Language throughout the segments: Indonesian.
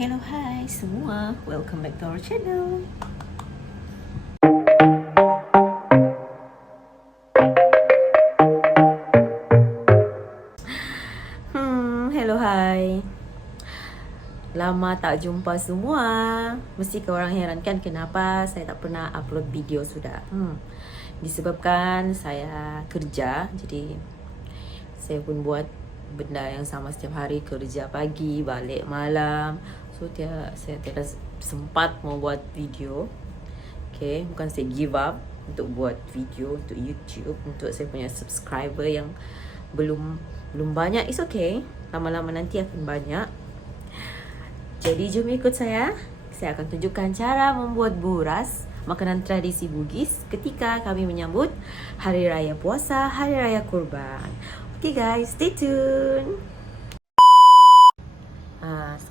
Hello, hai semua. Welcome back to our channel. Hello, hai. Lama tak jumpa semua. Mesti korang heran kan kenapa saya tak pernah upload video sudah. Disebabkan saya kerja, jadi saya pun buat benda yang sama setiap hari, kerja pagi, balik malam. So saya tidak sempat mau buat video. Okay, bukan saya give up untuk buat video untuk YouTube, untuk saya punya subscriber yang belum banyak. It's okay, lama-lama nanti akan banyak. Jadi jom ikut saya akan tunjukkan cara membuat buras, makanan tradisi Bugis ketika kami menyambut Hari Raya Puasa, Hari Raya Kurban. Okay guys, stay tune.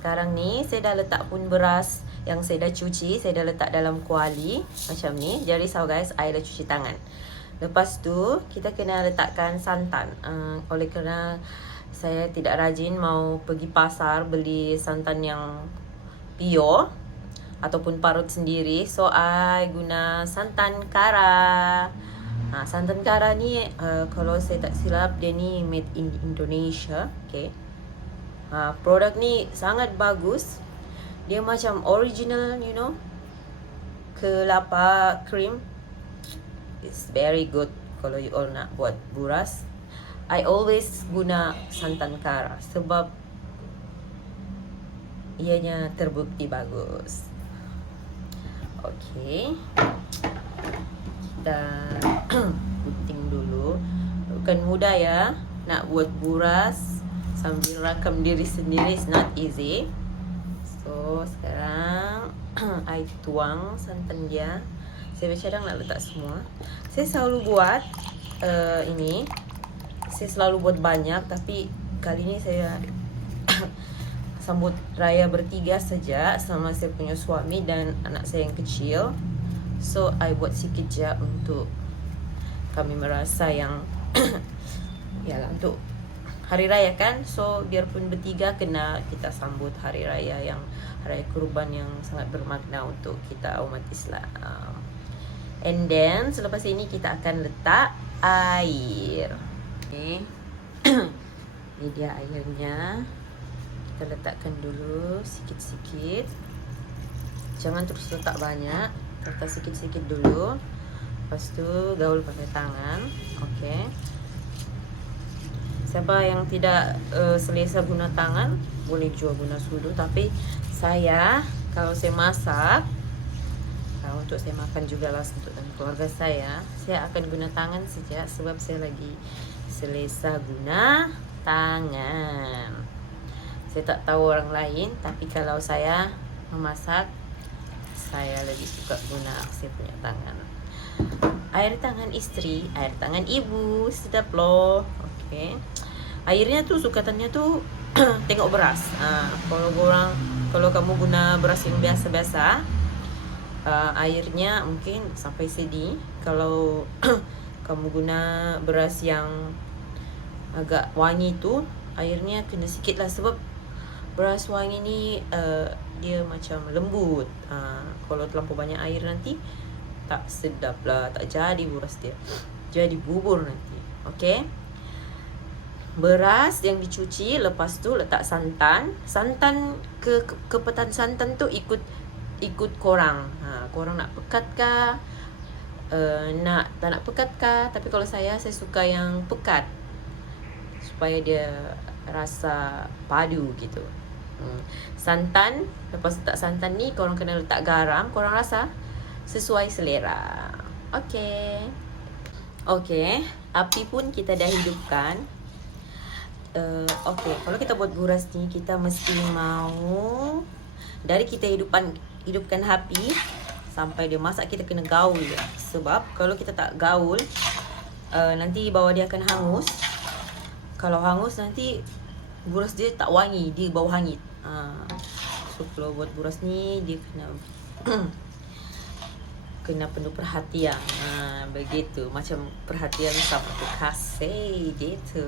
Sekarang ni saya dah letak pun beras yang saya dah cuci, saya dah letak dalam kuali macam ni. Jadi risau guys, I dah cuci tangan. Lepas tu kita kena letakkan santan. Oleh kerana saya tidak rajin mau pergi pasar beli santan yang pure ataupun parut sendiri, so I guna santan kara. Santan kara ni kalau saya tak silap dia ni made in Indonesia. Okay. Produk ni sangat bagus. Dia macam original, you know, kelapa cream. It's very good kalau you all nak buat buras. I always guna santan kara sebab ianya terbukti bagus. Okay, dan gunting dulu. Bukan mudah ya nak buat buras sambil rakam diri sendiri, it's not easy. So sekarang I tuang santan dia. Saya bercadang nak letak semua. Saya selalu buat ini. Saya selalu buat banyak, tapi kali ni saya sambut raya bertiga saja sama saya punya suami dan anak saya yang kecil. So I buat sikit je untuk kami merasa yang yalah, untuk hari raya kan. So biarpun bertiga, kena kita sambut hari raya yang hari kurban yang sangat bermakna untuk kita umat Islam. And then selepas ini kita akan letak air. Okay. Ini dia airnya. Kita letakkan dulu sikit-sikit. Jangan terus letak banyak, letak sikit-sikit dulu. Lepas tu gaul pakai tangan. Okay. Siapa yang tidak selesa guna tangan, boleh juga guna sudu. Tapi saya, kalau saya masak, untuk saya makan juga lah untuk keluarga saya akan guna tangan saja sebab saya lagi selesa guna tangan. Saya tak tahu orang lain, tapi kalau saya memasak, saya lebih suka guna saya punya tangan. Air tangan istri, air tangan ibu, sedap loh. Okay. Airnya tu sukatannya tu tengok beras. Kalau kamu guna beras yang biasa-biasa, airnya mungkin sampai sini. Kalau kamu guna beras yang agak wangi tu, airnya kena sikit lah sebab beras wangi ni dia macam lembut. Kalau terlampau banyak air nanti tak sedap lah, tak jadi buras dia, jadi bubur nanti. Okay. Beras yang dicuci, lepas tu letak santan. Santan kepetan santan tu ikut korang. Korang nak pekat kah, tak nak pekat kah? Tapi kalau saya suka yang pekat supaya dia rasa padu gitu. Santan, lepas letak santan ni korang kena letak garam, korang rasa sesuai selera. Okay. Okay, api pun kita dah hidupkan. Okay, kalau kita buat buras ni, kita mesti mau dari kita hidupkan api sampai dia masak, kita kena gaul dia. Sebab kalau kita tak gaul, nanti bawah dia akan hangus. Kalau hangus nanti buras dia tak wangi, dia bau hangit. So kalau buat buras ni dia kena penuh perhatian. Begitu, macam perhatian sama tu kasih gitu.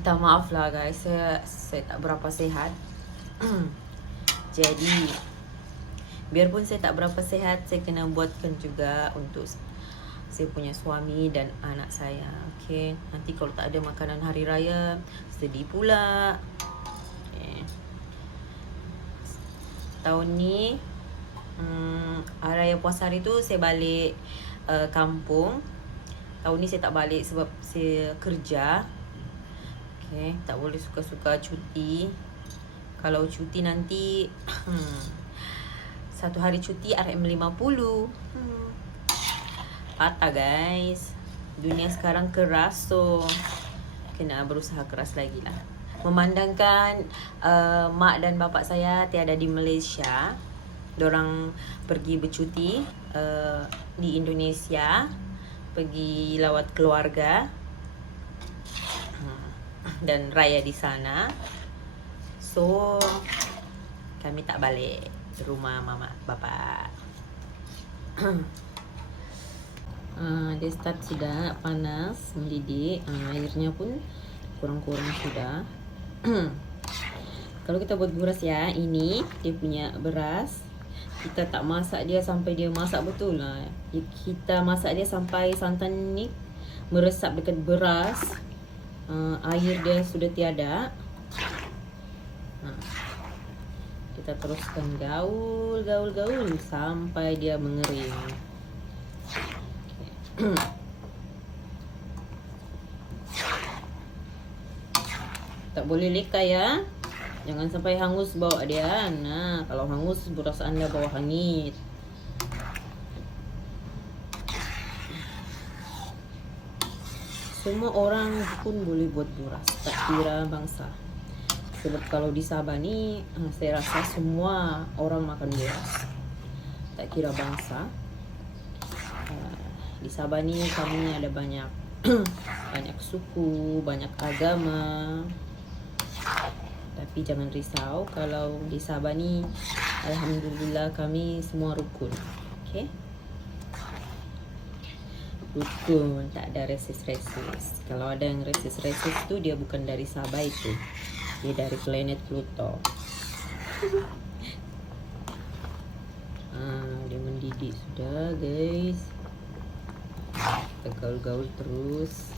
Minta maaf lah guys, saya tak berapa sehat. Jadi biarpun saya tak berapa sehat, saya kena buatkan juga untuk saya punya suami dan anak saya. Okay, nanti kalau tak ada makanan hari raya, sedih pula. Okay. Tahun ni hari raya puasa hari tu saya balik kampung. Tahun ni saya tak balik sebab saya kerja. Okay, tak boleh suka-suka cuti. Kalau cuti nanti satu hari cuti RM50. Patah guys. Dunia sekarang keras, so kena berusaha keras lagi lah. Memandangkan mak dan bapak saya tiada di Malaysia, dorang pergi bercuti di Indonesia, pergi lawat keluarga dan raya di sana. So kami tak balik rumah mama bapak. Dia start sudah panas, mendidih. Airnya pun kurang-kurang sudah. Kalau kita buat buras ya, ini dia punya beras. Kita tak masak dia sampai dia masak betul lah. Kita masak dia sampai santan ni meresap dekat beras. Air dia sudah tiada. Kita teruskan gaul sampai dia mengering. Tak boleh leka ya. Jangan sampai hangus bawa dia. Nah, kalau hangus beras anda bawa hangit. Semua orang pun boleh buat buras, tak kira bangsa. Sebab kalau di Sabah ni, saya rasa semua orang makan buras, tak kira bangsa. Di Sabah ni kami ada banyak banyak suku, banyak agama. Tapi jangan risau, kalau di Sabah ni alhamdulillah kami semua rukun. Okay? Rukun, tak ada resis-resis. Kalau ada yang resis-resis tu dia bukan dari Sabah itu. Dia dari planet Pluto. Dia mendidih sudah guys. Kita gaul-gaul terus.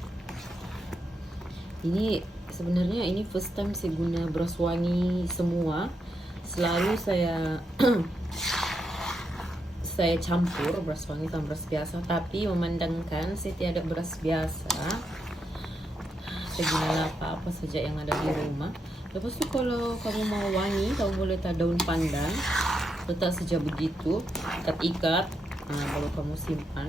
Ini sebenarnya ini first time saya guna beras wangi semua. Selalu saya saya campur beras wangi sama beras biasa, tapi memandangkan saya tiada beras biasa, saya gunalah apa-apa saja yang ada di rumah. Lepas tu kalau kamu mau wangi, kamu boleh letak daun pandan, letak saja begitu, ikat-ikat, baru kamu simpan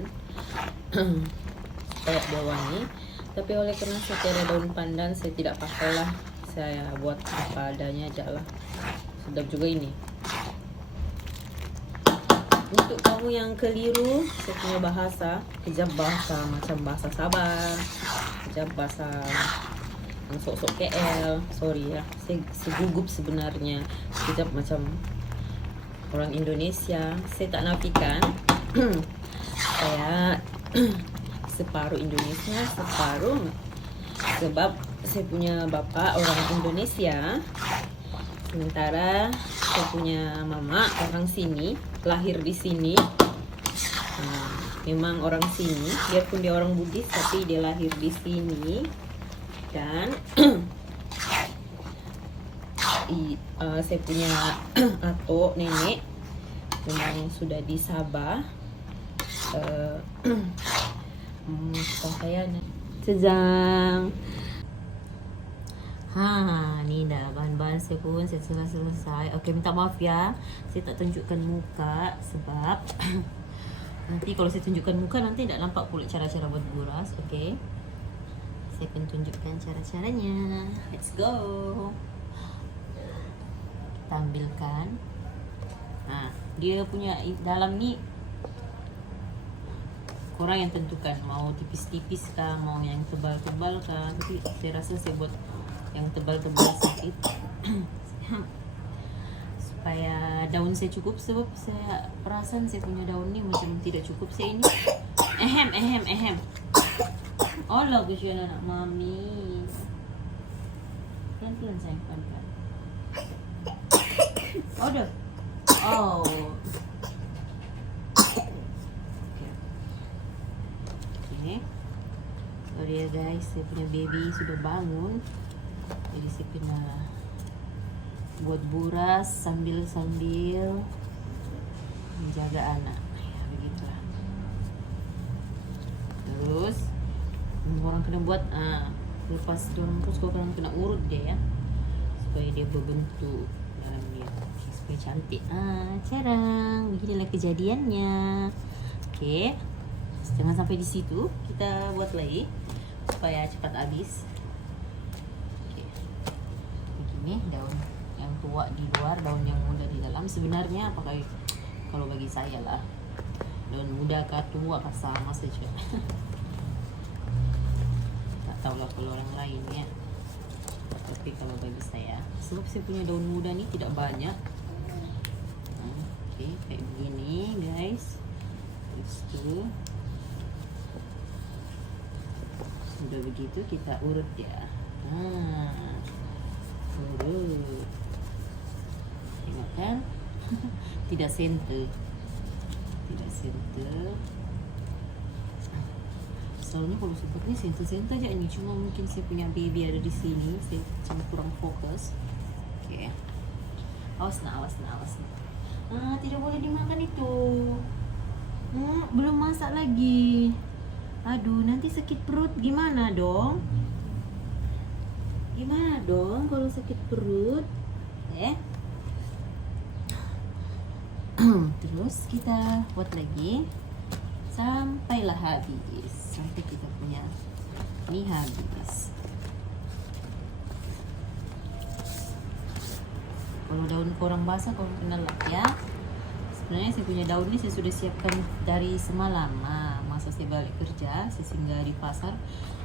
supaya dia wangi. Tapi oleh kerana saya tiada daun pandan, saya tidak pakailah, saya buat apa adanya aja lah. Sedap juga ini. Untuk kamu yang keliru, saya punya bahasa, kejap bahasa macam bahasa Sabah, kejap bahasa yang sok-sok KL. Sorry ya, saya gugup sebenarnya. Kejap macam orang Indonesia. Saya tak nafikan. Saya separuh Indonesia, separuh. Sebab saya punya bapa orang Indonesia, sementara saya punya mama orang sini, lahir di sini. Memang orang sini, biarpun dia orang Buddhis tapi dia lahir di sini. Dan saya punya atuk nenek memang sudah di Sabah. Saya sejang. Ni dah bahan-bahan saya pun saya sudah selesai. Okey, minta maaf ya, saya tak tunjukkan muka sebab nanti kalau saya tunjukkan muka nanti tak nampak pula cara-cara buat buras. Okey, saya akan tunjukkan cara-caranya. Let's go. Kita ambilkan. Dia punya dalam ni korang yang tentukan, mau tipis-tipis kah, mau yang tebal-tebal kah. Tapi saya rasa saya buat yang tebal-tebal sikit supaya daun saya cukup. Sebab saya perasan saya punya daun ni macam tidak cukup. Saya ini ehem. Allah kesian anak mami. Pelan-pelan sayang, pelan-pelan. Oh, udah. Oh. Oke. Sorry ya guys, saya punya baby sudah bangun. Jadi saya kena buat buras sambil menjaga anak. Ya begitulah. Terus orang kena buat lepas dorong terus orang kena urut dia ya, supaya dia berbentuk dalam dia, supaya cantik. Carang beginilah kejadiannya. Oke, jangan sampai di situ, kita buat lagi supaya cepat habis. Oke, begini daun yang tua di luar, daun yang muda di dalam. Sebenarnya pakai, kalau bagi saya lah, daun muda kah tua kah sama saja. Tak tahulah kalau orang lain ya, tapi kalau bagi saya, sebab saya punya daun muda nih tidak banyak. Oke, kayak begini guys. Terus tuh udah begitu kita urut ya. Urut, tengok kan. Tidak senter. Soalnya kalau seperti senter aja ini, cuma mungkin saya punya baby ada di sini, saya cuma kurang fokus. Oke. Awas nak. Tidak boleh dimakan itu. Belum masak lagi. Aduh, nanti sakit perut gimana dong? Kalau sakit perut? Terus kita buat lagi sampailah habis, sampai kita punya ini habis. Kalau daun kurang basah, kalau kenal ya. Sebenarnya saya punya daun ini saya sudah siapkan dari semalam. Masa saya balik kerja, saya singgah di pasar.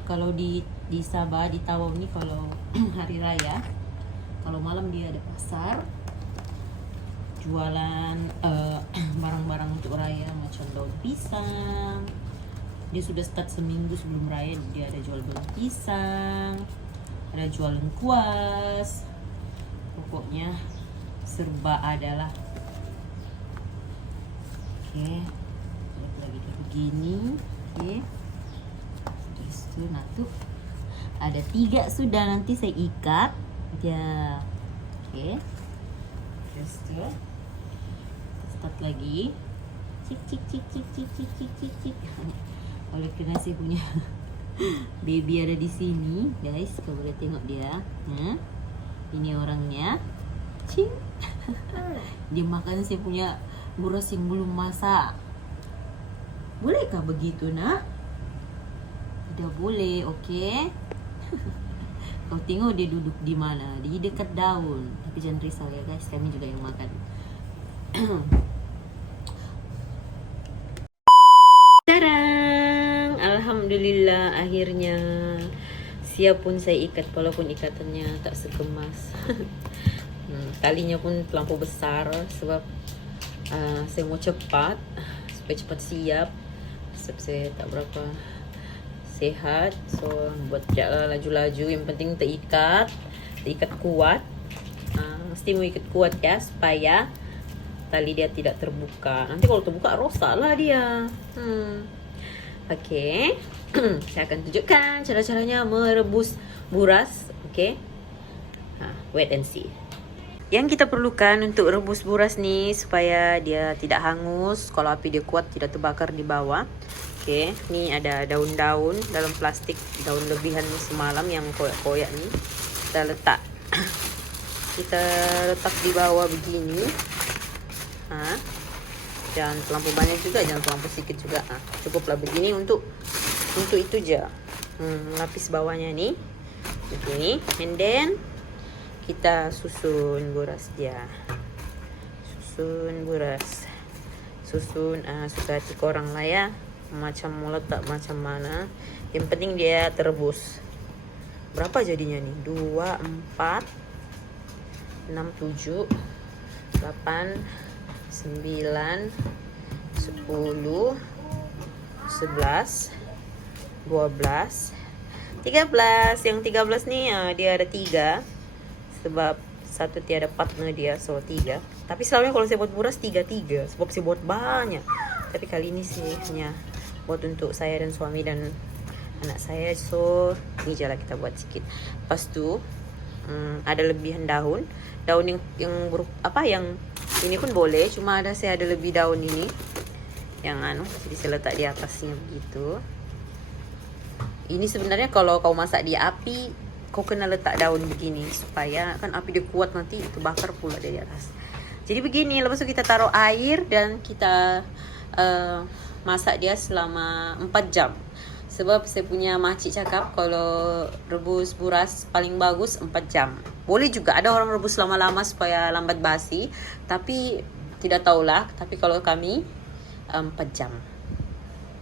Kalau di Sabah, di Tawau ini kalau hari raya, kalau malam dia ada pasar jualan barang-barang untuk raya, macam daun pisang. Dia sudah start seminggu sebelum raya, dia ada jual daun pisang, ada jual lengkuas, pokoknya serba adalah. Oke, lagi kayak begini. Oke, terus tuh tuh ada 3 sudah, nanti saya ikat ya. Oke, terus tuh start lagi, cik. Oleh karena saya punya baby ada di sini guys, kau boleh tengok dia. Ini orangnya, cing. Dia makan saya punya buras yang belum masak. Bolehkah begitu nak? Tidak boleh, oke? Kau tengok dia duduk di mana? Di dekat daun. Tapi jangan risau ya guys, kami juga yang makan. Tarang! Alhamdulillah akhirnya siap pun saya ikat, walaupun ikatannya tak sekemas. Talinya pun terlampau besar sebab saya mau cepat, supaya cepat siap. Sebab saya tak berapa sehat, so buat tidak laju-laju. Yang penting terikat kuat. Mesti mau ikat kuat ya, supaya tali dia tidak terbuka. Nanti kalau terbuka rosak lah dia. Oke. Saya akan tunjukkan cara-caranya merebus buras. Oke. Wait and see. Yang kita perlukan untuk rebus buras nih, supaya dia tidak hangus, kalau api dia kuat tidak terbakar di bawah. Oke, ini ada daun-daun dalam plastik, daun lebihan nih semalam yang koyak-koyak nih. Kita letak di bawah begini. Jangan terlampau banyak juga, jangan terlampau sedikit juga. Cukuplah begini untuk itu aja. Lapis bawahnya nih begini, and then kita susun buras dia. Susun suka hati korang lah ya, macam mau letak macam mana, yang penting dia terebus. Berapa jadinya nih? 2, 4, 6, 7, 8, 9, 10, 11, 12, 13. Yang 13 nih dia ada 3. sebab satu tiada partner dia, so 3. Tapi selalunya kalau saya buat buras 3-3 sebab saya buat banyak. Tapi kali ini sih hanya buat untuk saya dan suami dan anak saya, so ini je lah kita buat sikit. Lepas tu ada lebihan daun yang yang ini pun boleh, cuma saya ada lebih daun ini yang jadi saya letak di atasnya begitu. Ini sebenarnya kalau kau masak di api, kau kena letak daun begini supaya kan api dia kuat, nanti itu bakar pula dari atas. Jadi begini, lepas itu kita taruh air dan kita masak dia selama 4 jam. Sebab saya punya makcik cakap kalau rebus buras paling bagus 4 jam. Boleh juga ada orang rebus lama-lama supaya lambat basi, tapi tidak tahulah. Tapi kalau kami 4 jam.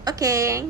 Okay.